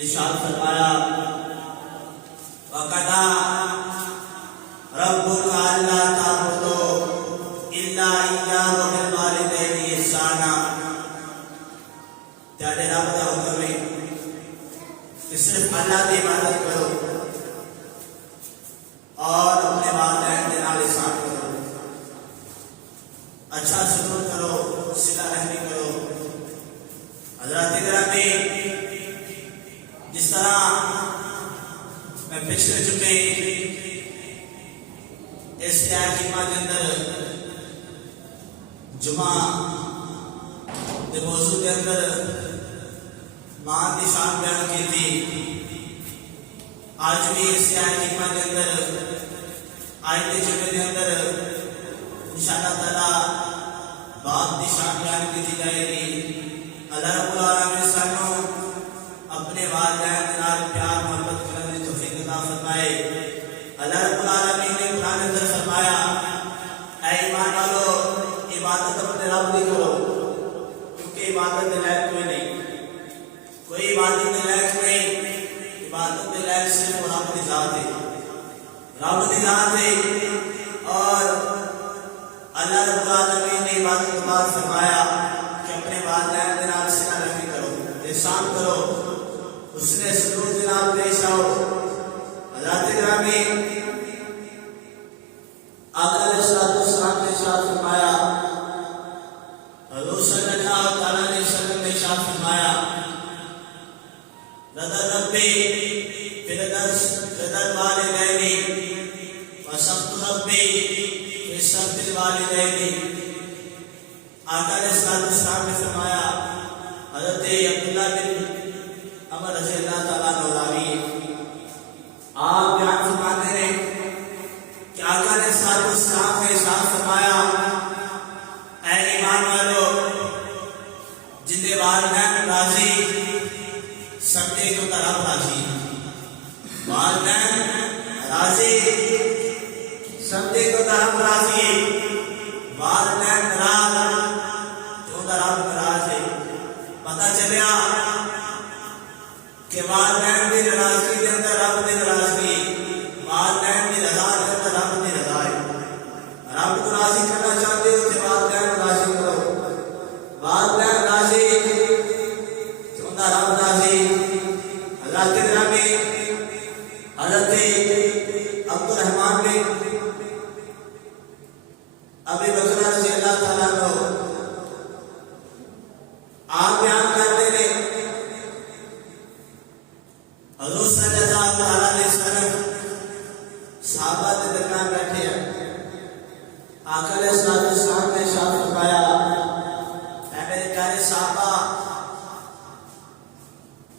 ارشاد فرمایا وَقَضَى رَبُّكَ أَلَّا تَعْبُدُوا إِلَّا إِيَّاهُ وَبِالْوَالِدَيْنِ إِحْسَانًا۔ تیرے رب کا حکم ہے کہ صرف اللہ کی عبادت کرو اور اپنے والدین کے نال احسان کرو، اچھا سلوک کرو، صلہ رحمی کرو۔ حضرات گرامی، جس طرح میں پچھلے جمعے اس خدمت کے اندر جمعہ کے موضوع کے اندر ماں کی شان بیان کی تھی، آج بھی اس خدمت کے اندر آئندے جمعے کے اندر انشاءاللہ تعالی باپ کی شان بیان کی جائے گی۔ اللہ رب العالمین سانوں اپنے والدین کے نال پیار محبت کرنے کی توفیق عطا فرمائے۔ اللہ رب العالمین نے قرآن اندر فرمایا اے ایمان والو عبادت اپنے رب کی کرو، کیونکہ عبادت کے لائق کوئی نہیں، کوئی عبادت کے لائق نہیں، عبادت کے لائق صرف رب کی ذات ہے، رب کی ذات ہے۔ اور اللہ رب العالمین نے عبادت کے بعد فرمایا کہ اپنے والدین کے نال صلہ رحمی کرو، احسان کرو، اس نے سلوک کے نال پیش آؤ۔ حضرات گرامی، آقا علیہ السلام نے ارشاد فرمایا، حضور صلی اللہ علیہ وسلم نے ارشاد فرمایا رضا ربی فی رضا الوالدین وسخط ربی فی سخط الوالدین۔ آقا علیہ السلام نے فرمایا، حضرت عبداللہ بن عمر رضی اللہ تعالیٰ عنہ راوی، آپ بیان فرماتے ہیں کہ آقا علیہ السلام نے ارشاد فرمایا اے ایمان والو، جن کے والدین راضی سمجھے کو رب راضی، والدین راضی سمجھے کو رب راضی، والدین ناراض تو رب ناراض ہے۔ پتہ چلیا کہ والدین کی ناراضگی کے اندر رب کی ناراضگی، والدین کی رضا کے اندر رب کی رضا ہے۔ رب کو راضی کرنا چاہتے ہو تو والدین کو راضی کرو، والدین راضی تو رب راضی۔ حضرات گرامی، حضرت عبد الرحمن بن ابی بکر رضی اللہ تعالیٰ عنہ آپ بیان کرتے ہیں حضور صلی اللہ علیہ وسلم صحابہ کے درمیان بیٹھے ہیں، آقا علیہ السلام نے ارشاد فرمایا اے میرے پیارے صحابہ،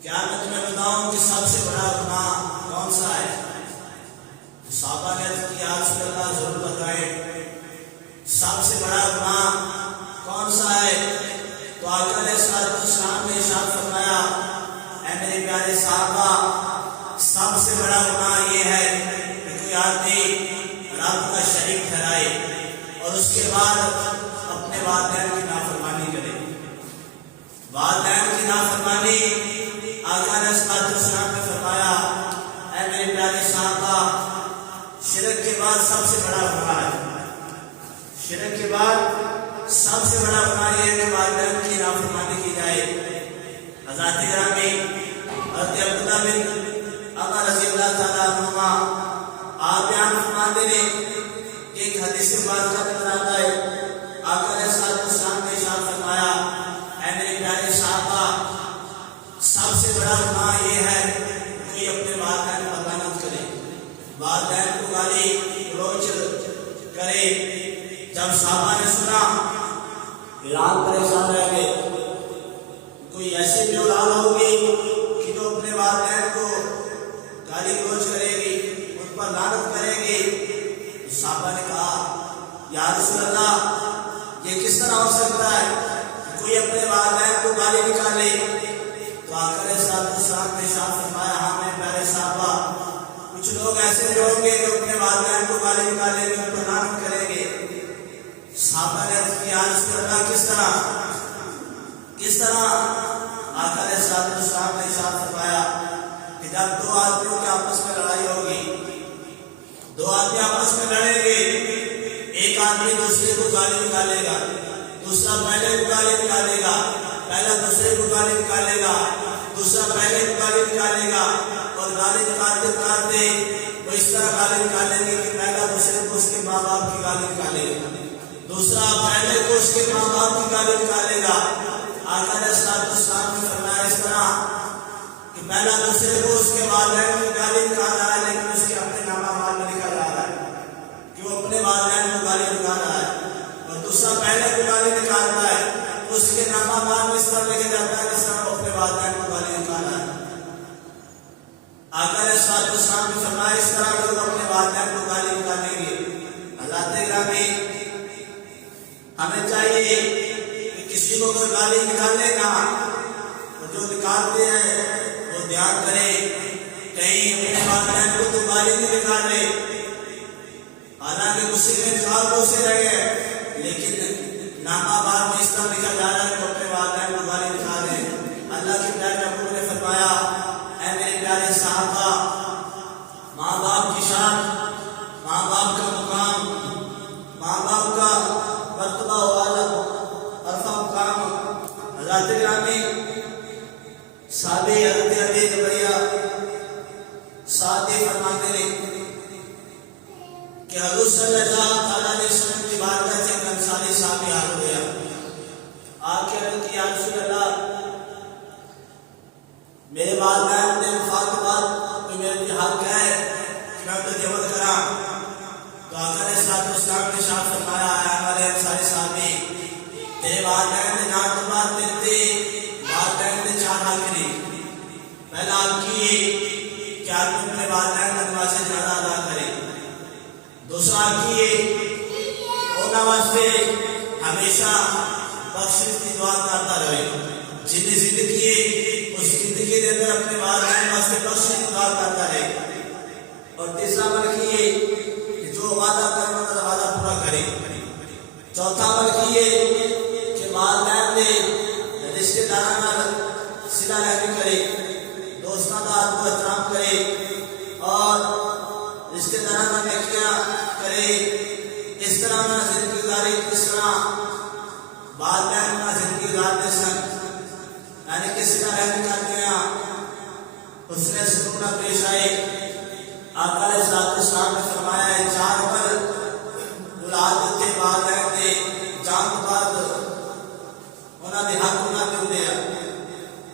کیا میں تمہیں بتاؤں کہ سب سے بڑا گناہ کون سا ہے؟ صحابہ نے عرض کیا یا رسول اللہ ضرور بتائیں، سب سے بڑا گناہ کون سا ہے؟ تو آقا علیہ السلام نے ارشاد فرمایا اے میرے پیارے صحابہ، سب سے بڑا گناہ یہ ہے کہ کوئی آدمی رب کا شریک ٹھہرائے اور اس کے بعد اپنے والدین کی نافرمانی کرے۔ والدین کی نافرمانی، آقا علیہ السلام نے فرمایا اے میرے پیارے صحابہ، شرک کے بعد سب سے بڑا گناہ ہے، شرک کے بعد سب سے بڑا گناہ یہ ہے کہ والدین کی نافرمانی کی جائے۔ حضرات گرامی، حضرت عبداللہ بن عمر رضی اللہ تعالیٰ عنہما آپ بیان فرماتے ہیں کہ ایک حدیث پاک کا نظر آتا ہے، آقا علیہ السلام نے ارشاد فرمایا اے میرے پیارے صحابہ، سب سے بڑا گناہ یہ ہے کوئی اپنے والدین پر لعنت کرے، والدین کو گالی گلوچ کرے۔ جب صحابہ نے سنا ایران پریشان رہ گئے، کوئی ایسی بھی اولاد ہوگی کہ جو اپنے والدین کو گالی گلوچ کرے گی، ان پر لعنت کرے گی۔ صحابہ نے کہا یا رسول اللہ، یہ کس طرح ہو سکتا ہے کہ کوئی اپنے والدین کو گالی نکالے؟ تو آقا علیہ السلام نے ارشاد فرمایا ہاں میرے پیارے صحابہ، کچھ لوگ ایسے بھی ہوں گے جو اپنے والدین کو گالی نکالیں گے، ان پر لعنت کریں گے۔ صحابہ نے عرض کیا یا رسول اللہ کس طرح؟ آقا علیہ السلام نے ارشاد فرمایا جب دو آدمیوں کے آپس میں لڑائی ہوگی، دو آدمی آپس میں لڑیں گے، ایک آدمی دوسرے کو گالی نکالے گا، دوسرا پہلے کو گالی نکالے گا، پہلا دوسرے کو گالی نکالے گا، دوسرا پہلے کو گالی نکالے گا، اور گالی نکالتے نکالتے وہ اس طرح گالی نکالیں گے کہ پہلا دوسرے کو اس کے ماں باپ کی گالی نکالے گا، دوسرا پہلے کو اس کے ماں باپ کی گالی نکالے گا۔ آقا علیہ السلام نے فرمایا اس طرح کہ پہلا دوسرے کو اس کے والدین کی گالی نکال رہا ہے، لیکن اس کے اپنے نامہ مال میں لکھا جا رہا ہے کہ وہ اپنے والدین کو گالی نکال رہا ہے، اور دوسرا پہلے کو گالی نکال رہا ہے، اس کے نامہ مال میں اس طرح لکھا جاتا ہے جس طرح وہ اپنے والدین کو گالی نکال رہا ہے۔ آقا علیہ السلام نے فرمایا اس طرح لوگ اپنے والدین کو گالی نکالیں گے۔ حضرات گرامی، ہمیں چاہیے کہ کسی کو کوئی گالی نکالے نا، تو جو نکالتے ہیں وہ دھیان کریں کہیں اپنے والدین کو تو گالی نہیں نکالے، حالانکہ غصے میں نکال تو سے رہے، لیکن نامہ بار میں اس طرح لکھا جا رہا ہے کہ اپنے والدین کو گالی نکالے۔ اللہ کے پیارے محبوب نے فرمایا، اے میرے پیارے صحابہ، ماں باپ کی شان، ماں باپ کا مقام، ماں باپ کا مرتبہ والا عرفہ مقام۔ حضرات گرامی، صحابی حضرت ابی جبیہ سعدی فرماتے ہیں کہ حضور صلی اللہ علیہ وسلم کی بارگاہ سے ایک انصاری صحابی حاضر ہوا، آ کے عرض کی، یا رسول اللہ، میرے والدین نے وفات کے بعد تو میرے حال کیا ہے کہ میں انہیں جمع کرا؟ تو آقا علیہ السلام نے ارشاد فرمایا، اے ہمارے انصاری صحابی، تیرے والدین نے جان کے بعد تیرے والدین نے 4 حال کری۔ پہلا حال کی کہ آدمی اپنے والدین کا نماز جنازہ ادا کرے، دوسرا حال کی اور واسطے ہمیشہ بخشش کی دعا کرتا رہے، جتنی زندگی ہے اس زندگی کے اندر اپنے والدین واسطے بخشش کی دعا کرتا رہے، اور تیسرا عمل یہ کہ جو وعدہ کرنے والا وعدہ پورا کرے، چوتھا عمل یہ کہ والدین نے رشتے دارانہ صلہ رحمی کرے، دوستانہ کو احترام کرے، اور رشتے دارانہ نیکیاں کرے، اس طرح نہ زندگی گزارے کس طرح والدین کا زندگی گزارنے سن، یعنی کسی کا رحم کر دیا، اس نے سننا پیش آئے۔ آقا علیہ السلام نے فرمایا، 4 عمل اولاد کے والدین نے جان کے بعد انہوں نے حق نہ کیوں دیا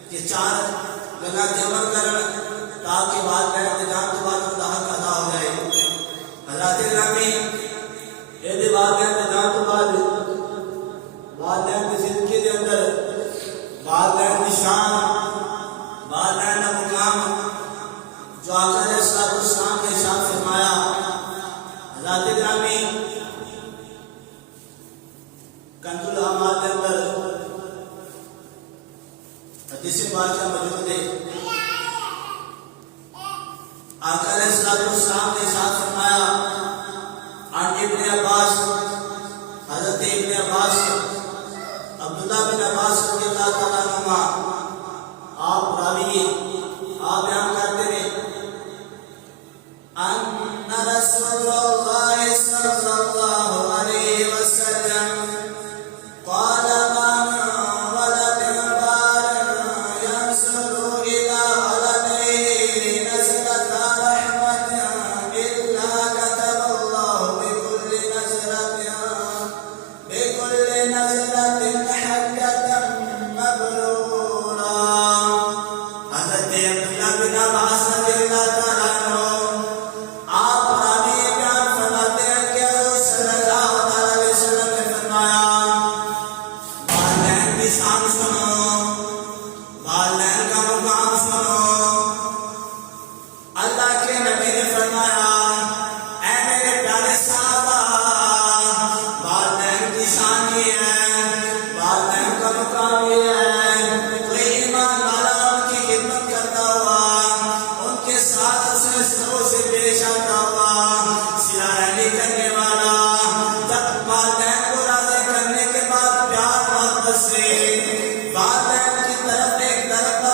کہ 4 گلا عمل کرن تاکہ والدین کے جان کے بعد ان کا حق ادا ہو جائے۔ حضرات گرامی، یہ والدین کے جان کے بعد والدین کی زندگی کے اندر والدین کی شان، والدین کا مقام جو آقا علیہ السلام نے ارشاد فرمایا۔ حضرات گرامی، کنز الاعمال کے اندر حدیث پاک موجود ہے، آقا علیہ السلام نے ارشاد فرمایا، عن ابن عباس، حضرت ابن عباس عبداللہ بن عباس رضی اللہ تعالیٰ عنہما، آپ راوی، آپ بیان کرتے ہیں، ان رسول اللہ صلی اللہ علیہ وسلم قال من ولد بار ينظر الى ولده نظرة رحمة الا كتب الله بكل نظرة حجة مبرورا۔ حضرت عبداللہ بن عباس رضی اللہ تعالیٰ عنہ، آپ راوی بیان فرماتے ہیں کہ حضور صلی اللہ علیہ وسلم نے فرمایا، والدین کی شان سنو، والدین کا مقام سنو۔ اللہ کے نبی نے فرمایا، اے میرے پیارے صحابہ، والدین کی شان یہ ہے، والدین کا مقام یہ ہے، کوئی ایمان والا ان کی خدمت کرتا ہوا، ان کے ساتھ اسے سلو سے پیش آتا ہوا، صلہ رحمی کرنے والا، جب والدین کو راضی کرنے کے بعد پیار محبت سے والدین کی طرف ایک طرف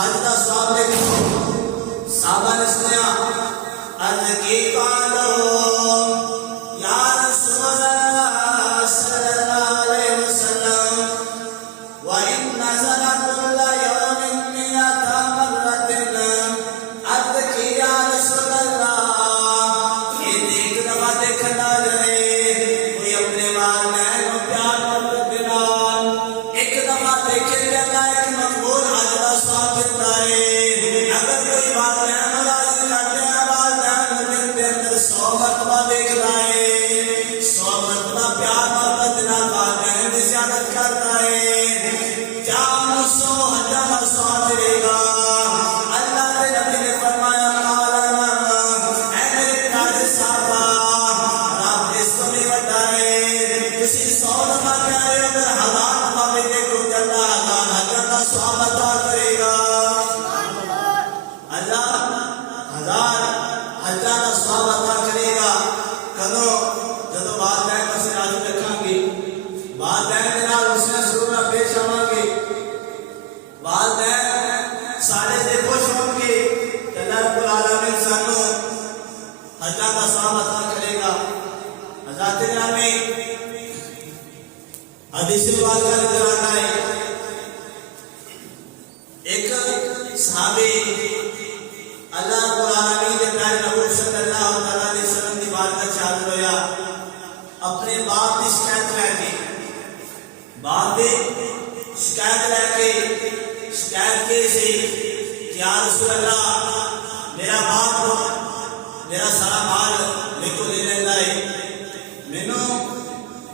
حج دا سواب دیکھو. صحابہ نے سنیا عرض کی قالو یا رسول اللہ صلی اللہ علیہ وسلم وَإِن نَزَلَ كُلَّ يَوْمٍ مِّئَةَ مَرَّةٍ. عرض کی یا رسول اللہ یہ ایک دفعہ دیکھنا جائے کوئی اپنے والدین کو پیار محبت کے نال ایک دفعہ دیکھے کہ اللہ ایک مقبول حج دا ثواب دیتا ہے. اگر کوئی والدین راضی کرتے ہیں والدین دن کے اندر 100 مرتبہ دیکھ رہا ہے 100 مرتبہ پیار محبت کے نال والدین کی زیادت کرتا ہے کیا 100 حجاں دا ثواب ملے گا. اللہ کے نبی نے فرمایا اے میرے پیارے صحابہ رب اس کو بھی بڑا ہے کسی 100 دفعہ پیارے اگر 1000 دفعہ بھی دیکھو کہ اللہ 1000 حجاں دا ثواب عطا کرے گا. اللہ 1000 حجاں دا ثواب عطا کرے گا. کدو جدو والدین اسے راضی رکھاں گے والدین کے نال اس نے ضرور پیش آواں گے والدین سارے سے خوش ہوں گے کہ اللہ رب العالمین سانو حجاں دا ثواب عطا کرے گا. حضرات گرامی حدیث مبارکہ نظر آتا ہے ایک صحابی اللہ رب العالمین کے پیارے محبوب صلی اللہ علیہ وسلم کی بارگاہ چ حاضر ہویا اپنے باپ کی شکایت لے کے باپ کی شکایت لے کے شکایت کی سی کہ یا رسول اللہ میرا باپ میرا سارا مال میرے کو لے لینا ہے مینوں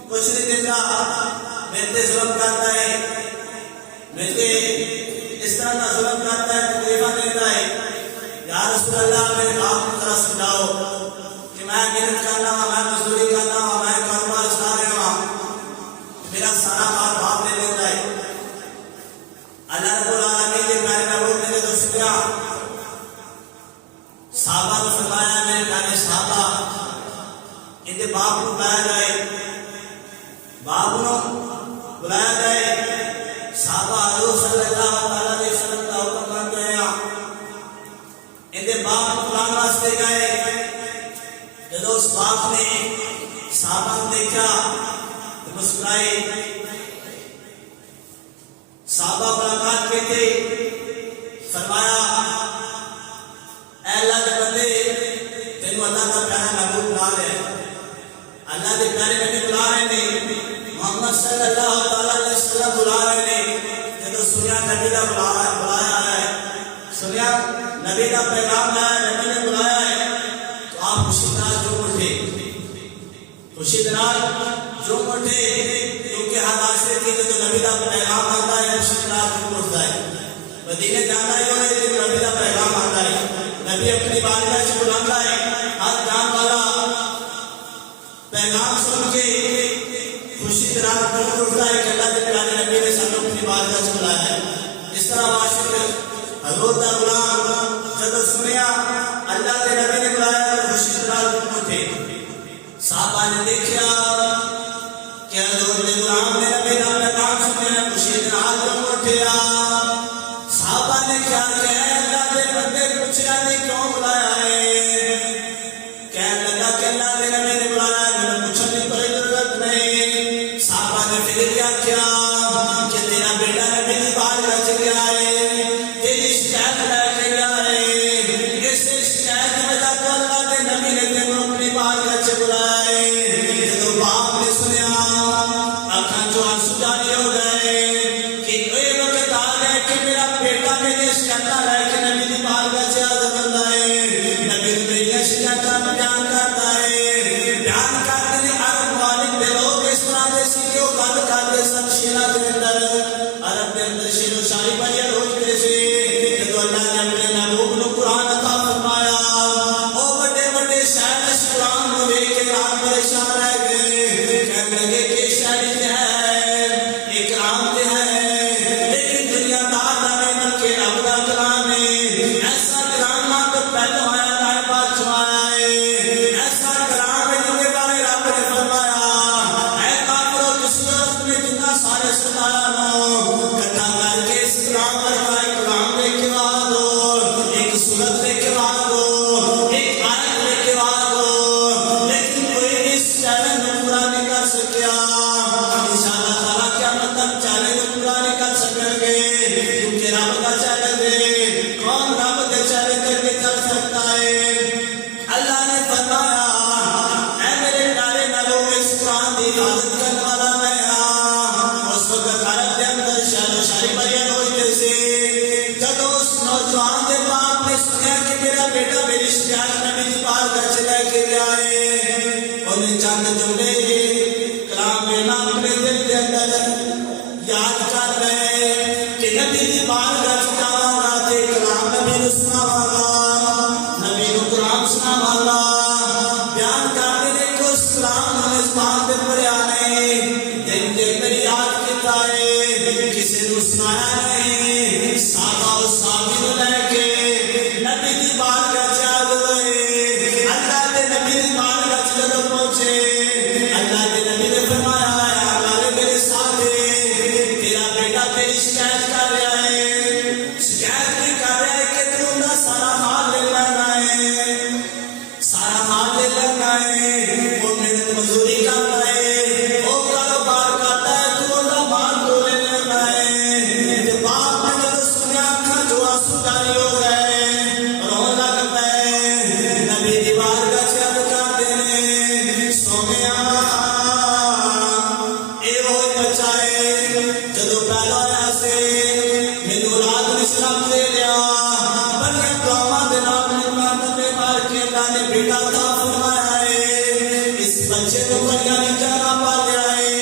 کچھ نہیں دیتا میرے تے ظلم کرتا ہے میرے اس طرح کا ظلم کرتا ہے تکلیفاں دیتا ہے. یا رسول اللہ میرے باپ کو ذرا سمجھاؤ کہ میں محنت کرنا ہوں میں مزدوری کرنا ہوں میں کاروبار چلا رہا ہوں میرا سارا مال باپ لے لیتا ہے. اللہ رب العالمین کے پیارے محبوب نے جو سنیا صحابہ کو فرمایا میرے پیارے صحابہ ان کے باپ کو بلایا جائے باپ کو بلایا جائے. صحابہ حضور صلی اللہ علیہ وسلم کا حکم مان گیا ان کے باپ کو بلانے واسطے گئے. جب اس باپ نے صحابہ کو دیکھا تو مسکرائے. صحابہ ملاقات کی تھی فرمایا اے اللہ کے بندے تینوں اللہ کا پیارا محبوب بلا رہے ہیں اللہ کے پیارے نبی بلا رہے ہیں محمد صلی اللہ علیہ وسلم بلا رہے ہیں. جب سنیا نبی کا بلایا ہے سنیا نبی کا پیغام ہے نبی نے بلایا ہے تو آپ خوشی نال جو اٹھے خوشی نال جو اٹھے کیونکہ ہر راستے کی جو نبی کا پیغام آتا ہے خوشی نال جو اٹھتا ہے. مدینے جانا ہی ہوئے جب نبی کا پیغام آتا ہے نبی اپنی بارگاہ سے بلاتا ہے ہر جان والا پیغام سن کے خوشی کے نال جو اٹھتا ہے کہ اللہ کے پیارے نبی نے سب اپنی بارگاہ سے بلایا ہے. اس طرح عاشق حضرت دا غلام جب سنیا اللہ کے نبی نے بلایا تو خوشی کے نال اٹھے. صحابہ نے دیکھا کہ حضرت دے غلام نے نبی کا پیغام سنیا خوشی کے نال اٹھیا. صحابہ نے کیا کہا اللہ کے بندے پوچھا نہیں کیوں بلایا ہے کہنے لگا کہ اللہ کے نبی نے بلایا ہے مجھے پوچھنے کی کوئی ضرورت نہیں. صحابہ نے پھر کیا کہ تیرا بیٹا نبی کی بارگاہ سے گیا ہے تیری شکایت لے کے گیا ہے اس شکایت کی وجہ تو اللہ کے نبی نے تینوں اپنی بارگاہ سے بلایا ہے. جب باپ نے سنیا آنکھاں جو آنسو جاری ہو گئے کہ اے وقت آ گئے کہ میرا بیٹا میری شکایت لے کے نبی کی بارگاہ سے حاضر کرتا ہے نبی میری شکایت بیان کرتا ہے بیان کرتے ہیں عرب والد دے لوگ اس طرح دے سی جو گل کرتے سن شیرہ کے اندر عرب کے اندر شیر و شاعری بڑی ہوتے سے جب اللہ نے اپنے محبوب کو قرآن عطا فرمایا او بڑے بڑے شاعر اس قرآن کو لے کے آپ پریشان رہ گئے کہنے لگے کہ شاعری کیا ہے اکرام کیا ہے لیکن دنیا دار نہ کے رب کا کلام ہے ایسا دے کون رب دے چہرے تے بھی چل سکتا ہے؟ اللہ نے فرمایا اے میرے پیارے نالوں اس قرآن دی حفاظت کرنے والا میں ہاں۔ اس وقت عرب دے اندر شہر و شاعری بیان ہوئی سی، جب اس نوجوان دے باپ نے سنیا کہ میرا بیٹا میری شکایت نبی دی بارگاہ وچ لے کے گیا ہے، انہیں چند جملے کلام نام اپنے دل کے اندر یاد کر رہے کہ نبی دی بارگاہ وچ جاواں گا تے کلام نبی نوں سناواں گا، نبی نوں قرآن سناواں گا، بیان کرنے دے اس کلام نوں زبان تے پڑھیا نہیں، دل دے اندر یاد کیتا ہے، کسی نوں سنایا نہیں، صحابہ و صحابی نوں لے کے نبی دی بارگاہ وچ آ گئے۔ اللہ دے نبی دی بارگاہ وچ جدوں پہنچے، اللہ دے نبی نے فرمایا اے والے میرے ساتھ تیرا بیٹا تیری شکایت کر رہا ہے، شکایت بھی کر رہا ہے کہ تو انہاں سارا مال لے لینا ہے، سارا مال لے لینا ہے، وہ محنت مزدوری کرتا ہے، وہ کاروبار کرتا ہے، تو انہاں مال کو لے لینا ہے۔ تے باپ نے جب سنیا اکھاں جو آنسو جاری ہو گئے، رون لگ پے، نبی دی بارگاہ وچ عرض کردے نے سونیا اے وہی بچہ ہے جدوں پیدا ہویا سی مینوں اولاد نے اسلام دے لیا، بڑی دعاواں دے نال نبی مار کے اللہ نے بیٹا عطا فرمایا ہے، اس بچے کو بڑیاں نجاراں پالیا ہے،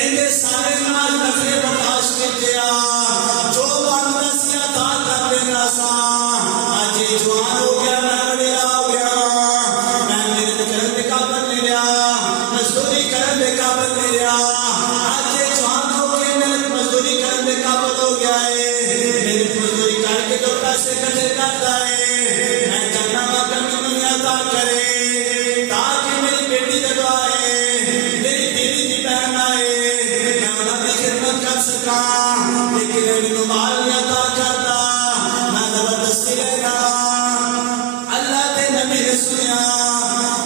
ایندے سارے ناز نخرے برداشت کیتے آ، جو بندا سی عطا کر دینا سا، اج یہ جوان ہو گیا میں وڈیرا ہو گیا، میں محنت کرن دے قابل نہیں رہا، مزدوری کرن دے قابل نہیں رہا، اج یہ جوان ہو کے محنت مزدوری کرن دے قابل ہو گیا ہے، محنت مزدوری کر کے جو پیسے کٹھے کرتا ہے، میں چاہنا وا کہ مینوں عطا کرے تاکہ میری بیٹی جدوں آئے، میری بیوی دی بہن آئے، میں انہاں دی خدمت کر سکاں، لیکن مینوں مال نہیں عطا کرتا، میں زبردستی لینا۔ اللہ دے نبی نے سنیا،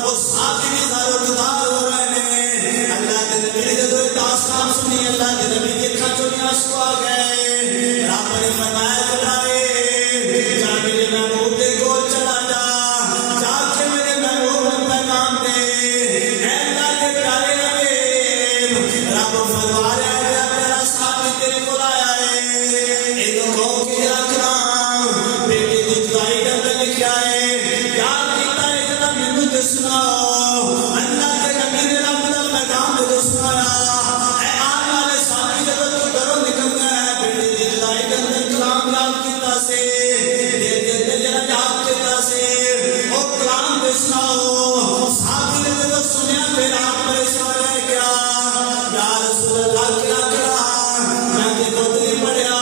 وہ صحابی بھی دارو دار ہو رہے ہیں، اللہ دے نبی نے جدوں یہ داستان سنی، اللہ دے نبی دی اکھاں چوں آنسو آ گئے، رب نے فرمایا جبرائیل جا میرے محبوب دے کول چلا جا، جا کے میرے محبوب نوں پیغام دے، اے اللہ دے پیارے نبی، رب فرما رہا ہے میرا پیارا صحابی تیرے کول آیا ہے، اینوں کہو کہ اکرام بیٹی دی جدائی دے اندر لکھیا ہے، یاد کیتا ہے جدا مینوں تے سناؤ، اللہ دے نبی نے رب دا پیغام جدوں سنایا، اے آن والے صحابی جدوں تو گھروں نکلدا ہے، بیٹی دی جدائی دے اندر کلام یاد کیتا سی، دل دے اندر جڑا یاد کیتا سی او کلام دے سناؤ، صحابی نے جدوں سنیا پھر آپ پریشان رہ گیا، یا رسول اللہ کیا کرا، میں تے خود نہیں پڑھیا،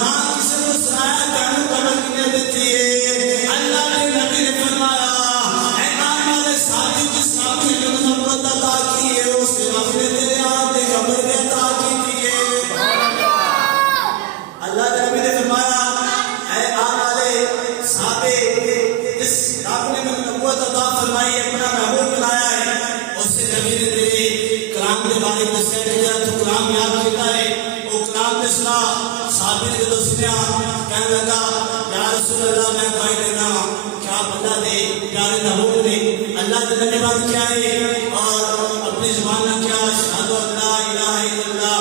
نہ کسی نے سنایا، تینوں قبر کنے دتی ہے، اللہ نے نبی نے فرمایا اے آن والے صحابی جس رب نے تینوں نبوت عطا کی ہے، اس نے اپنے تیرے آپ دے قبر میں عطا کی ہے۔ اللہ کے نبی نے فرمایا اے آن والے صحابے جس رب نے مجھے نبوت عطا فرمائی ہے، اپنا محبوب بنایا ہے، اس سے نبی نے تیرے کلام کے بارے میں دسیا کہ جب تو کلام یاد کیتا ہے وہ کلام نے سنا، صحابی نے جدوں سنیا کہنے لگا یا رسول اللہ میں گواہی دینا کیا بندہ دے پیارے محبوب نے اللہ کے نبی بات کیا ہے اور اپنی زبان نہ کیا اشہد ان لا الہ الا اللہ،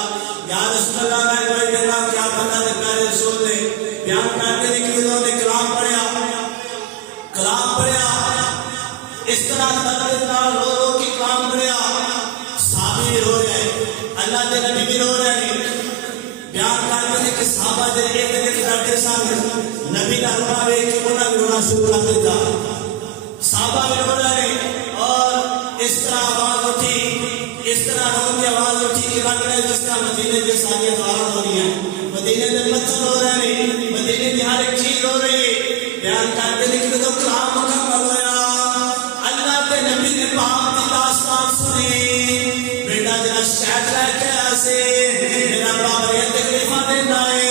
یا رسول اللہ میں گواہی دینا کیا بندہ دے پیارے رسول نے بیان کرنے کی جدوں نے کلام پڑھیا، کلام پڑھیا، اس طرح درد نال رو رو کے کلام پڑھیا، صحابی بھی رو رہے ہیں، اللہ کے نبی بھی رو رہے ہیں، بیان کرتے ہیں کہ صحابہ دے ایک دن بیٹھے سن، نبی کا رونا ویکھ کے انہاں بھی رونا شروع کر دیتا، صحابہ بھی رو رہے ہیں، اور اس طرح آواز اٹھی، اس طرح رون کی آواز اٹھی کہ لگ رہا ہے جس طرح مدینے کی ساری دوارات ہو رہی ہیں، مدینے کے پتھر ہو رہے ہیں، مدینے کی ہر ایک چیز ہو رہی ہے، بیان کرتے ہیں کہ جدوں کلام مکمل ہویا، اللہ کے نبی نے باپ کی داستان سنی، بیٹا جڑا شکایت لے کے آیا سی، میرا باپ یہ تکلیفاں دیندا ہے،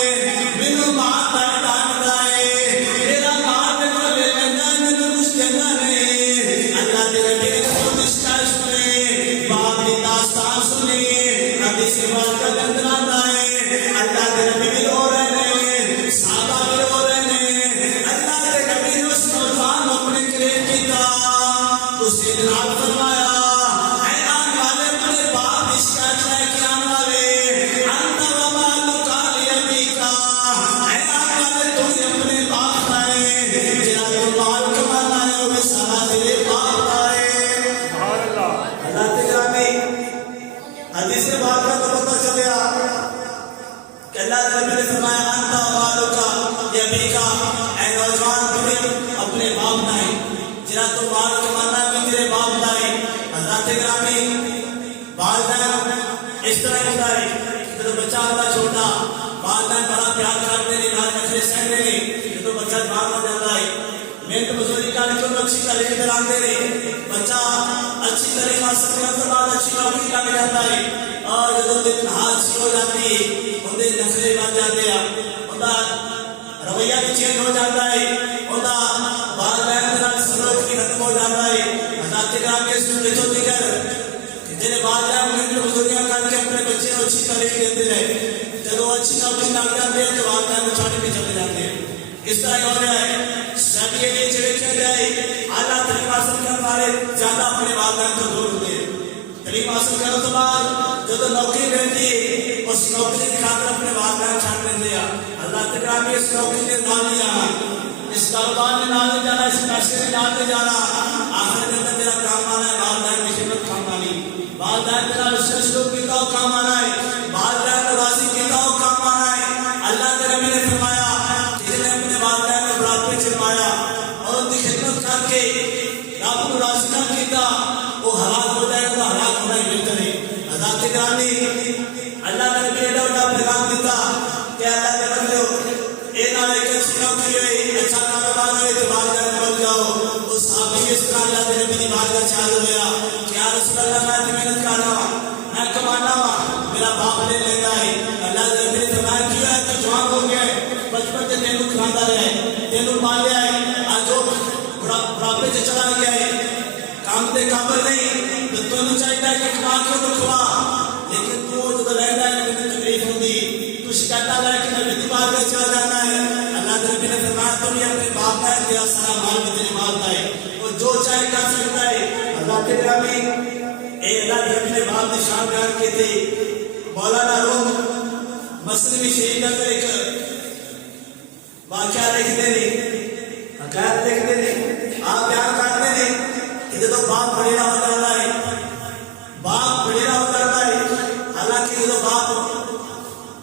مینوں مار ڈانٹدا ہے، میرا ماں مینوں لے لیندا ہے، مینوں کچھ دیندا نہیں، اللہ کے نبی نے خود شکایت سنی، باپ کی داستان سنی، نبی سے بات کا اندر آتا ہے، اللہ کے نبی بھی رو رہے ہیں، صحابہ بھی رو رہے ہیں، اندر آتے رہے بچہ اچھی تعلیم حاصل کرنے کے بعد اچھی نوکری لگ جاتا ہے اور جب دن حاصل ہو جاتی ہے اندر نخرے بن جاتے ہیں اندر رویہ بھی چینج ہو جاتا ہے اندر والدین سلوک بھی ختم ہو جاتا ہے حضرات کرام کے سنت و ذکر جنہیں والدین ملک بزرگیاں کر کے اپنے بچے کو اچھی تعلیم دیتے ہیں جب وہ اچھی نوکری لگ جاتے ہیں تو والدین کو چھوڑ کے چلے جاتے ہیں اس طرح ہو رہا ہے شادی کے لیے چلے جائے اعلیٰ تعلیم حاصل کرنے والے زیادہ اپنے والدین کو دور ہوتے ہیں تعلیم حاصل کرنے کے بعد جب نوکری ملتی ہے اس نوکری کی خاطر اپنے والدین چھوڑ دیتے ہیں اللہ تعالیٰ نے اس نوکری میں نام نہیں جانا اس کاروبار میں نام نہیں جانا اس پیسے میں نام نہیں جانا آخر میں تیرا کام آنا ہے والدین کی خدمت کام آنی والدین تیرا رشتہ شروع کی تو کام آنا ہے والدین کو راضی کی تو کام آنا ہے اللہ تعالیٰ نے فرمایا جس نے اپنے والدین کو بڑھاپے چلوایا اور ان کی خدمت کر کے رب کو راضی نہ کیا وہ ہلاک ہو جائے گا ہلاک ہونا ہی بہتر ہے حضرات گرامی اللہ نے بھی ایڈا بڑا پیغام دیتا کہ اللہ کے بندو اے نہ ایک اچھی نوکری ہوئی اچھا کاروبار ہوئے تو والدین بن جاؤ اس صحابی اس طرح اللہ کے نبی نے بارگاہ چال ہوا کہ یا رسول اللہ میں محنت کر رہا ہوں میں کمانا ہوں میرا باپ لے لیتا ہے اللہ کے نبی نے فرمایا کیوں ہے تو جوان ہو گیا ہے بچپن سے تینوں کھاتا رہے تینوں پال لیا ہے آج وہ بڑھاپے سے چلا گیا ہے کام دے قابل نہیں تو تینوں چاہیے کہ کما کے تو کھوا لیکن تو جو رہتا ہے کہ تکلیف ہوتی تو شکایت آ رہا ہے کہ میں بھی بارگاہ چلا جانا ہے اللہ کے نبی نے فرمایا تم یہ اپنے باپ کا ہے تیرا سارا مال بھی تیرے مال کا ہے وہ جو چاہے کر سکتا ہے اللہ کے نبی اے اللہ کے نبی نے باپ کی شان بیان کی تھی مولانا روم مسلم شہید کا ایک واقعہ لکھتے ہیں حکایت لکھتے ہیں آپ بیان کرتے ہیں کہ جب باپ بڑھیرا ہو جاتا ہے باپ بڑھیرا ہو جاتا ہے حالانکہ جب باپ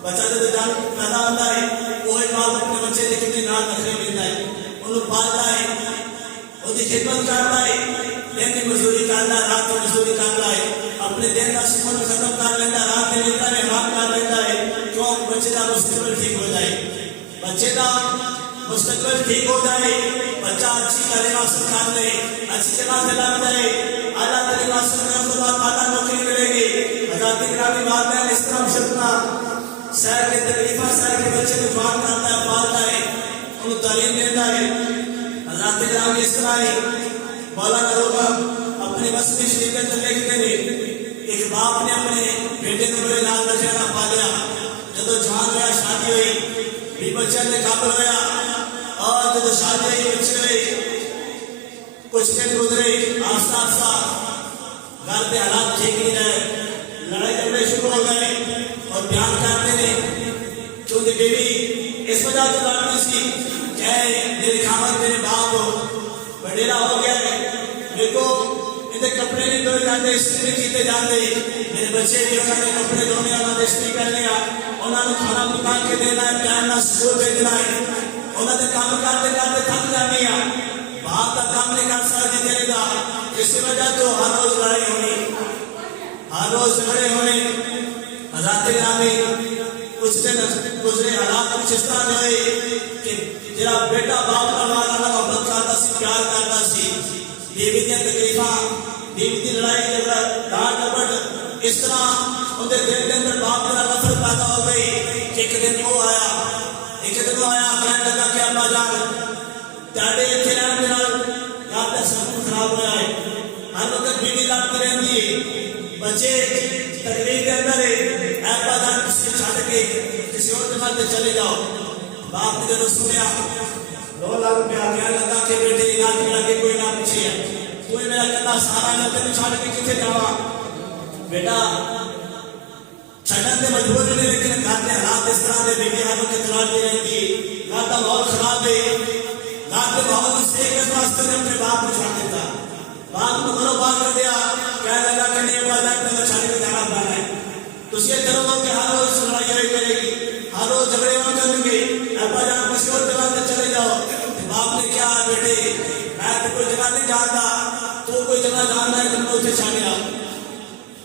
بچہ جب جان پیدا ہوتا ہے وہ ایک باپ اپنے بچے کے کتنے نال نخرے ملتا ہے انہوں پالتا ہے ان کی خدمت کرتا ہے دن کی مزدوری کرتا ہے رات کی مزدوری کرتا ہے اپنے دن کا سفر ختم کر لیتا ہے رات میں لیتا ہے رات کر لیتا ہے کیوں بچے کا مستقبل ٹھیک ہو جائے بچے کا مستقبل ٹھیک ہو جائے بچہ اچھی تعلیم حاصل کر لے اچھی جگہ سے لگ جائے اعلیٰ تعلیم حاصل کرنے کے بعد اعلیٰ نوکری ملے گی حضرات گرامی والدین اس طرح شکنا شہر کے تکلیفہ شہر کے بچے کو جوان کرتا ہے پالتا ہے انہوں تعلیم دیتا ہے حضرات گرامی اس طرح ہے مولانا روم اپنے مسئلے شریف کے اندر لکھتے ہیں ایک باپ نے اپنے بیٹے کو بڑے لال بچہ پالیا جب جوان ہوا شادی ہوئی بھی بچہ نے قابل ہوا اور جب شادی ہوئی بچے ہوئی کچھ دن گزرے آہستہ آہستہ گھر کے حالات ٹھیک نہیں رہے لڑائی جھگڑے شروع ہو گئے اور بیان کرتے ہیں کیونکہ بیوی اس وجہ سے لڑتی سی کہ میرے خامد میرے باپ بڑیرا ہو گیا ہے میرے کو ان کپڑے نہیں دھوئے جاتے استری نہیں کیتے جاتے میرے بچے بھی انہوں نے کپڑے دھونے انہوں نے استری کرنے انہوں نے کھانا پکا کے دینا ہے پہننا سکول بھیجنا ہے انہوں نے کام کرتے کرتے تھک جانی ہے باپ کا کام نہیں کر سکتی تیرے گا اس وجہ تو ہر روز لڑائی ہونی ہر روز جھگڑے ہونے حضرات گرامی کچھ دن گزرے حالات کچھ اس طرح ہوئے کہ تیرا بیٹا باپ کا مانا محبت کرتا سی پیار کرتا سی بیوی کی تکلیفاں بیوی کی لڑائی جھگڑا ڈانٹ ڈپٹ اس طرح ان کے دل کے اندر باپ کا نفرت پیدا ہو گئی کہ ایک دن وہ آیا کہنے لگا کہ ابا جان تیرے اتنے رہنے کے نال گھر کا سب کچھ خراب ہوا ہے ہر وقت بیوی لڑتی رہتی ہے بچے تکلیف کے اندر ہے ابا جان کسی چھاٹ کے کسی اور جگہ پہ چلے جاؤ باپ نے جب سنیا رو لگ پیا کہنے لگا کہ بیٹے نہ ملا کے کوئی نہ پیچھے ہے کوئی میرا کہتا سارا نہ تین چھاٹ کے کتنے جاوا بیٹا چھٹن سے مجبور نہیں لیکن گھر کے حالات اس طرح دے بیٹی ہر وقت چلاتی رہتی گھر کا ماحول خراب ہے گھر کے ماحول سے ایک واسطے نے اپنے باپ کو چھوڑ دیتا باپ کو گھروں باہر کر دیا کہنے لگا کہ نہیں ابا جان میں چھاٹے میں جانا پڑنا ہے تو یہ کرو کہ ہر روز لڑائی ہوئی کرے گی ہر روز جھگڑے ہو کریں گے ابا جان کسی اور جگہ پہ چلے جاؤ باپ نے کیا بیٹے میں تو کوئی جگہ نہیں جانتا تو کوئی جگہ جاننا ہے تم کو اسے چھاڑیا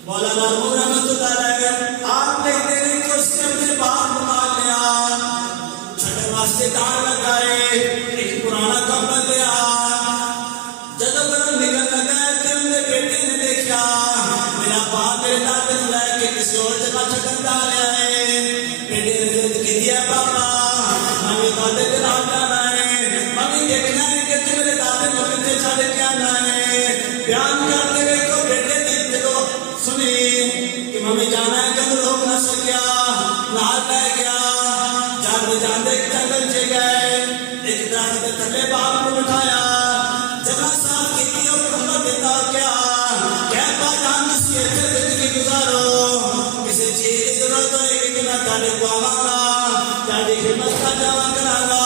مولانا روم رحمت اللہ علیہ آپ نے اتنے کہ اس نے اپنے باپ کو مار لیا چھٹے واسطے دان لگائے ایک پرانا کمبل لیا جب تھلے باپ کو بٹھایا جگہ صاف کی اور کمبل دیتا کیا با جان کسی اچھے زندگی گزارو کسی چیز کی ضرورت ہوئے گی کہ میں تانے کو آواں گا تانے خدمت کا جاواں کرا گا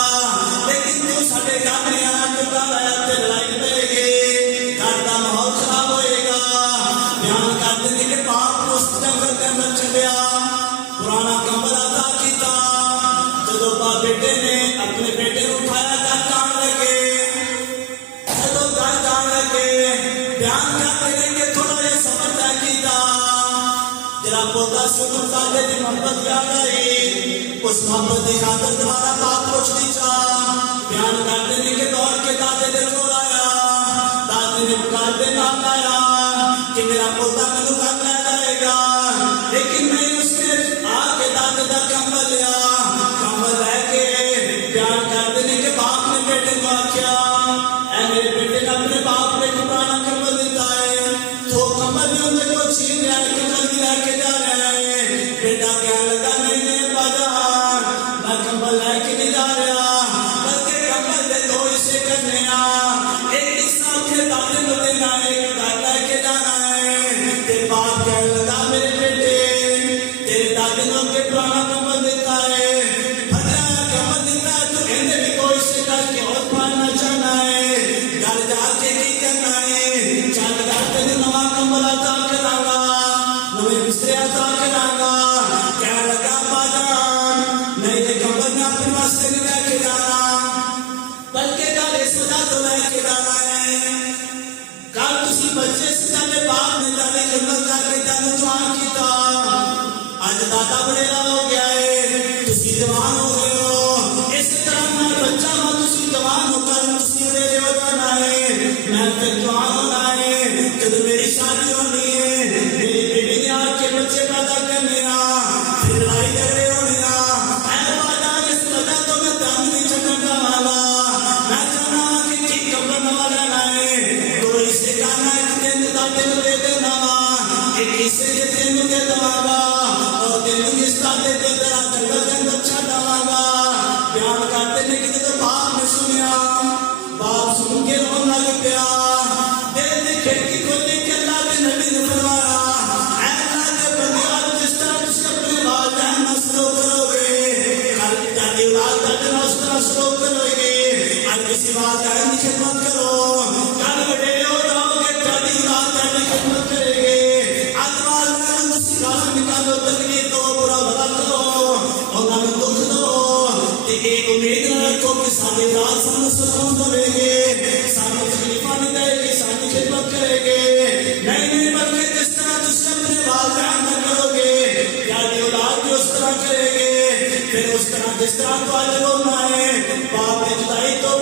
لیکن تو ساڈے گھر نہیں آنا تو گھر آیا تے لڑائی پے گی گھر دا ماحول خراب ہوئے گا بیان کرتے ہیں کہ باپ اس جنگل کے اندر چلیا پرانا کمبل عطا کیتا جدو باپ بیٹے نے اپنے بیٹے کو اٹھایا گھر جان لگے جدو گھر جان لگے بیان کرتے ہیں کہ تھوڑا یہ سفر طے کیتا جرا پوتا سی تو دادے دی محبت یاد آئی اس محبت کی خاطر دوبارہ باپ پوچھنی چاہ بیان کرتے ہیں کہ دوڑ کے دادے دے کول آیا دادے نے پکار دے نام لایا کہ میرا پوتا مینوں گھر لے جائے گا لیکن میں اس کے آ کے دادے دا کمبل لیا کمبل لے کے بیان کرتے ہیں کہ باپ نے بیٹے کو آخیا اے میرے بیٹے نے اپنے باپ نے پرانا کمبل دیتا ہے تو کمبل بھی اندر کو چھین رہا ہے کمبل بھی لے کے جا رہا ہے بیٹا کہنے لگا نہیں نہیں باجا میں کمبل لے کے نہیں جا رہا بلکہ کمبل دے دو اسے کرنے ایک حصہ اپنے دادے کو دینا ہے ایک گھر لے کے جانا ہے تیرے باپ کہنے لگا میرے بیٹے تیرے دادے نے کے پرانا کمبل دیتا ہے پھٹا کمبل دیتا ہے تو اندے بھی کوئی سے کر کے اور پانا چاہنا ہے گھر جا کے کی کرنا ہے چل گھر تے نواں کمبل عطا کراں گا نویں بستر عطا کراں گا کہنے لگا باجان نہیں یہ کمبل میں اپنے واسطے نہیں لے کے جانا بلکہ گھر اس وجہ تو لے کے جانا ہے کل تسی بچے سے تھلے باپ نے تھلے خدمت کر کے تینوں جوان کیتا اج دادا بڑیرا ہو گیا ہے تسی جوان ہو گئے ہو اس طرح میں بچہ ہوں تسی جوان ہو کر تسی بڑیرے ہو جانا ہے میں پھر جوان ہونا ہے جب میری شادی ہونی ہے میری بیٹی نے آ کے بچے پیدا کرنے پھر لڑائی جھگڑے ہونے اے باجا اس وجہ تو میں دم نہیں چھڈن والا میں چاہنا کہ ٹھیک کمبل نواں لینا ہے تو اسے کہنا ایک دن دادے کو دے دینا ایک اسے یہ تینوں دے دواں گا اور تینوں اس دادے دے تیرا جنگل کے اندر چھڈ آواں گا بیان کرتے ہیں کہ جب باپ نے سنیا باپ سن کے رون لگ پیا دل دی کھڑکی کھولی کہ اللہ کے نبی نے فرمایا اے اللہ کے بندیاں جس طرح تسی اپنے والدین نال سلوک کرو گے کل تہاڈی اولاد تہاڈے نال اس طرح سلوک کرے گی اج کسی والدین کی خدمت کرو کل وڈیرے ہو جاؤ گے تہاڈی اولاد تہاڈی خدمت کرے گی اج والدین نوں گالاں نکالو تکلیف دو برا بھلا کرو انہاں نوں دکھ دو تے اے امید نہ رکھو کہ سارے اولاد سانوں سکون دے گے سانوں تکلیفاں نہیں دے گی ساری خدمت کرے گے نہیں نہیں بلکہ جس طرح تسی اپنے والدین نہ کرو گے تہاڈی اولاد بھی اس طرح کرے گے پھر اس طرح جس طرح تو اج ہونا ہے باپ نے جدائی تو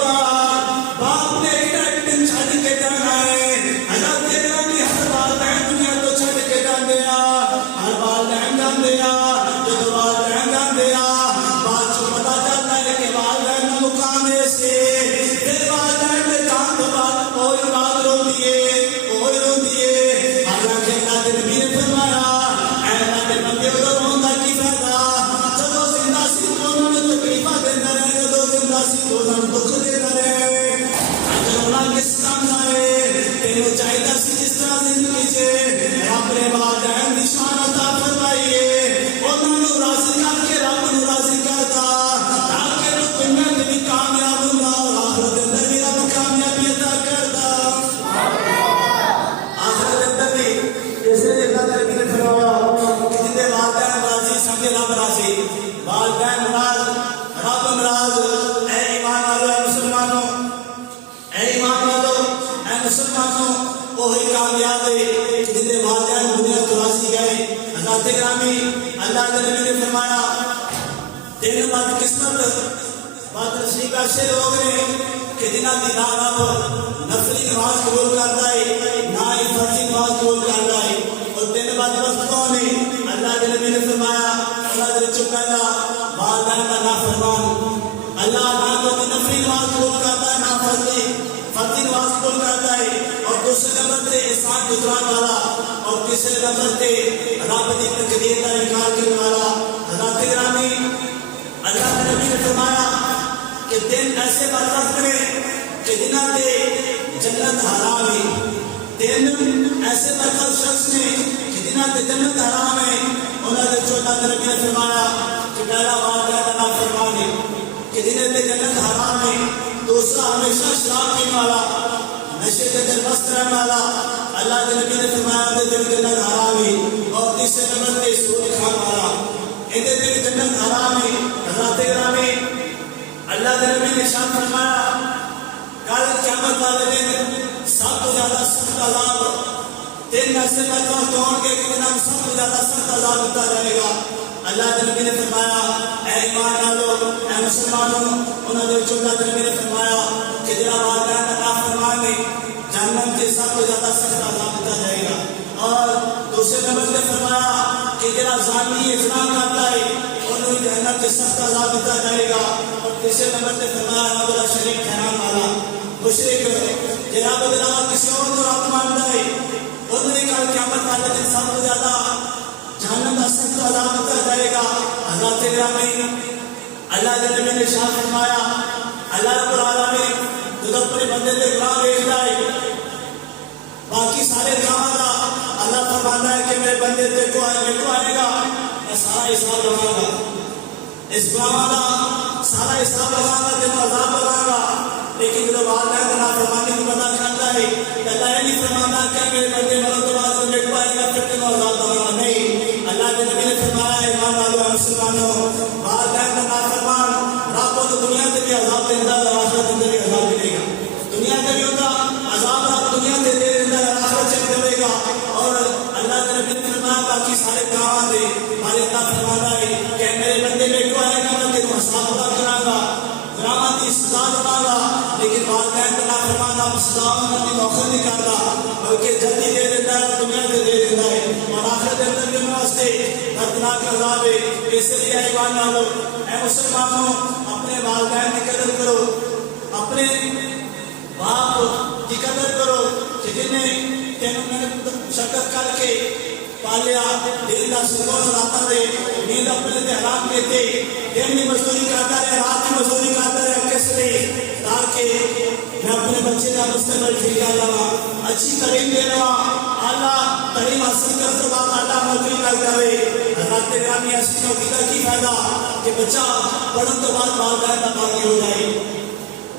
باپ نے ایک دن چھڈ کے جانا ہے حضرت گرامی ہر والدین دنیا تو چھڈ کے جاندے ہر والدین جاندے جدو والدین جاندے بعد چ پتا چلتا ہے کہ والدین کا مقام ایسے پھر والدین نے جان تو بعد کوئی اولاد روندی ہے حالانکہ اللہ کے نبی نے فرمایا اے اللہ کے بندے کو روندا کی فائدہ جدو زندہ سی تو انہوں نے تکلیفاں دیندے رہے جدو زندہ سی تو انہوں نے دکھ دیندے رہے اج انہاں کس کام آئے تینوں چاہیے سی جس طرح زندگی چ رب نے والدین دی شان عطا فرمائی ہے انہوں نے راضی کر کے رب نوں راضی کردا تاکہ تو دنیا میں بھی کامیاب ہونا اور آخرت اندر بھی رب کامیابی عطا کردا آخرت اندر بھی جیسے اللہ نے نبی نے فرمایا کہ جتنے والدین راضی سمجھے رب راضی والدین ناراض رب ناراض اے ایمان والو اے مسلمانوں اے ایمان والو اے مسلمانوں وہی کامیاب ہے جتنے والدین دنیا تو راضی گئے حضرت گرامی اللہ کے نبی نے فرمایا دن بد قسمت بد نصیب ایسے لوگ نے کہ جنہاں دی نہ رب نفلی نماز قبول کرتا ہے نہ ہی فرضی نماز قبول کرتا ہے اور دن بد وقت کون ہے اللہ کے نبی نے فرمایا اللہ دے وچ پہلا والدین کا نافرمان اللہ نہ تو نفلی نماز قبول کرتا ہے نہ فرضی نماز قبول کرتا ہے اور دوسرے نمبر تے احسان گزران والا اور تیسرے نمبر تے رب دی تقدیر کا انکار کرنے والا حضرت گرامی اللہ کے نبی نے فرمایا کہ کہ دن ایسے برکت نے کہ جنہاں تے جنت حرام ہے، دن ایسے برکت شخص نے کہ جنہاں تے جنت حرام ہے، انہاں دے چوتھا نبی نے فرمایا کہ پہلا والدین کا نافرمان ہے کہ جنہاں تے جنت حرام ہے، دوسرا ہمیشہ شراب پینے والا، نشے کے اندر مست رہنے والا، اللہ کے نبی نے فرمایا کہ دل جنت حرام ہے، اور تیسرے نمبر پہ سود کھانے والا، ان دل جنت حرام ہے۔ حضرات گرامی، اللہ کے نبی نے شان فرمایا کل قیامت والے دن سب سے زیادہ سخت عذاب دن ایسے برکت ہوں گے کہ جنہاں سب سے زیادہ سخت عذاب ہوتا جائے گا۔ اللہ کے نبی نے فرمایا اے ایمان والو، اے مسلمانوں، انہوں نے جو اللہ کے نبی نے فرمایا کہ جناب والدین کا نافرمان ہے جہنم کے سب سے زیادہ سخت عذاب ہوتا جائے گا، اور دوسرے نمبر نے فرمایا کہ جناب زانی زنا کرتا ہے انہیں جہنم کے سخت عذاب ہوتا جائے گا، اور تیسرے نمبر نے فرمایا رب اللہ شریک ٹھہران والا مشرک جناب اللہ کسی اور کو رب مانتا ہے انہیں کل قیامت والے دن سب سے زیادہ جہنم کا سخت عذاب ہوتا جائے گا۔ حضرات گرامی، اللہ کے نبی نے شان فرمایا اللہ رب العالمین جب اپنے بندے کے گناہ دیکھتا ہے باقی سارے گناہوں کا اللہ فرماتا ہے کہ میرے بندے میرے کو آئے گا، میں سارا حساب لگاؤں گا، اس گناہ کا سارا حساب لگاؤں گا، تیرے عذاب لگاؤں گا۔ لیکن جو والدین کا نافرمانی کو پتا کرتا ہے اللہ یہ نہیں فرماتا کہ میرے بندے مرنے کے بعد میرے کو آئے گا پھر تیرے عذاب لگاؤں گا، نہیں۔ اللہ کے نبی نے فرمایا ایمان والو مسلمانوں، والدین کا نافرمان رب کو دنیا سے بھی عذاب دیتا ہے، آخرت میں بھی عذاب ملے گا، دنیا سے بھی ہوتا عذاب رب دنیا سے دے دیتا ہے، آخرت سے ملے گا۔ اور اللہ کے نبی نے فرمایا باقی سارے کام دے ہمارے اللہ فرماتا ہے کہ میرے بندے میرے کو آئے گا میں تیرے کو حساب ادا کراؤں گا، گناہوں کی سزا دوں گا، لیکن والدین کا نافرمان اب سزا کا موقع نہیں کرتا بلکہ جلدی دے دیتا ہے، دنیا سے دے دیتا ہے، اور آخرت اندر بھی واسطے دردناک عذاب ہے۔ اس لیے ایمان والو، اے مسلمانوں، اپنے والدین کی قدر کرو، اپنے باپ کی قدر کرو کہ جنہیں شکر کر کے پالیا، دن کا سکون لاتا رہے، نیند اپنے تے حرام دیتے، دن کی مزدوری کرتا رہے، رات کی مزدوری کرتا رہے، کس لیے؟ تاکہ میں اپنے بچے کا مستقبل ٹھیک کر لوں، اچھی تعلیم دے لوں، اعلیٰ تعلیم حاصل کرنے کے بعد اعلیٰ نوکری لگ جائے۔ حضرات گرامی، ایسی نوکری کا کی فائدہ کہ بچہ پڑھنے کے بعد والدین کا باغی ہو جائے،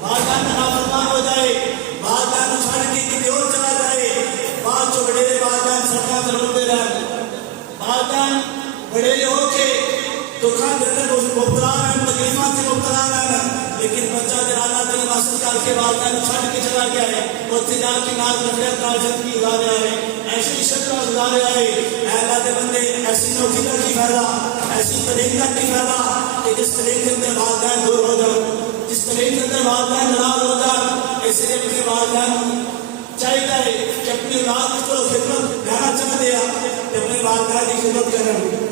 والدین کا نافرمان ہو جائے، والدین کو چھوڑ کے کسی اور چلا جائے، بعد جو بڑے والدین سرکار سے روتے رہے، والدین بڑے ہو کے دکھان دیتے مبتلا ہیں، تکلیفوں سے مبتلا ہیں، لیکن بچہ جب اعلیٰ تعلیم حاصل کر کے والدین چھوڑ کے چلا گیا ہے، اتنے جا کے ناز نفرت نال زندگی گزارا ہے، ایسی شکل گزارا ہے۔ اے اللہ کے بندے، ایسی نوکری کا کی فائدہ، ایسی تعلیم کا کی فائدہ کہ جس تعلیم کے اندر والدین دور ہو جائے، جس تعلیم کے اندر والدین ناراض ہو جائے۔ اس لیے اپنے والدین چاہیے کہ اپنی اولاد کو خدمت دینا چاہتے ہیں کہ اپنے والدین کی خدمت کریں،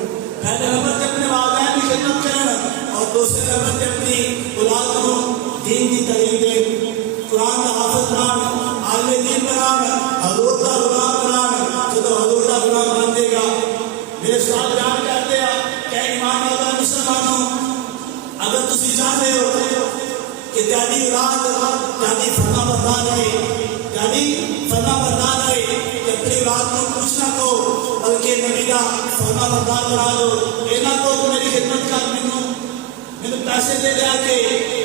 پہلے نمبر پہ اپنے والدین کی خدمت کریں، اور دوسرے نمبر پہ اپنی اولاد کو دین کی تعلیم دیں، قرآن کا حافظ بنائیں، عالم دین بنائیں، حضور کا غلام بنائیں، جو حضور کا غلام بن دے گا۔ میرے ساتھ بیان کرتے ہیں کہ ایمان والا مسلمانوں، اگر تسی چاہتے ہو کہ تیاری اولاد تیاری فرما بردار رہے، تیاری فرما بردار رہے، کہ اپنی اولاد کو کچھ نہ کو بلکہ نبی کا فرما بردار بنا دو، یہ نہ کو میری خدمت کر، مینوں پیسے دے لیا کہ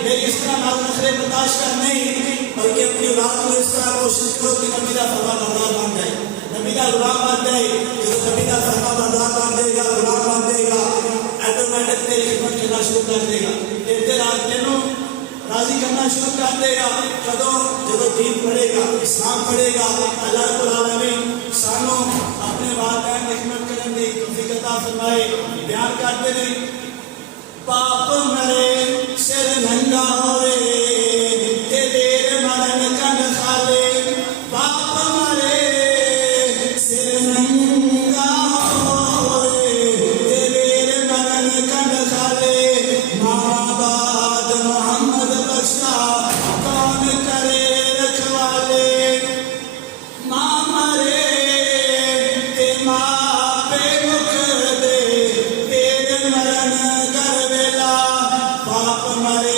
میری اس طرح نال نخرے برداشت کر، نہیں، بلکہ اپنی اولاد کو اس طرح کوشش کرو کہ نبی کا فرما بردار بن جائے، نبی کا غلام بن جائے۔ جب نبی کا فرما بردار بن دے گا، غلام بن دے گا، آٹومیٹک تیری خدمت کرنا شروع کر دے گا، تینوں راضی کرنا شروع کر دے گا۔ کدوں؟ جب دین پڑھے گا، اسلام پڑھے گا۔ اللہ رب العالمین سانوں اپنے والدین کی خدمت کرنے کی توفیق عطا فرمائے۔ بیان کرتے ہیں پاپ مرے سر ننگا ہوئے تے دیر مرن کن خالے، باپ مرے سر ننگا ہوئے تے دیر مرن کن خالے، ماں باد محمد بخشا کون کرے رکھوالے، ماں مرے تے ماں پہ مکھ دے تیرے مرن کر ویلا، باپ مرے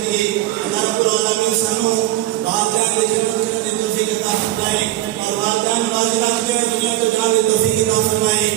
کریے اللہ رب العالمین سانو والدین کی خدمت کرنے کی توفیق عطا فرمائے اور والدین راضی رکھ کے دنیا تو جان کی توفیق عطا فرمائے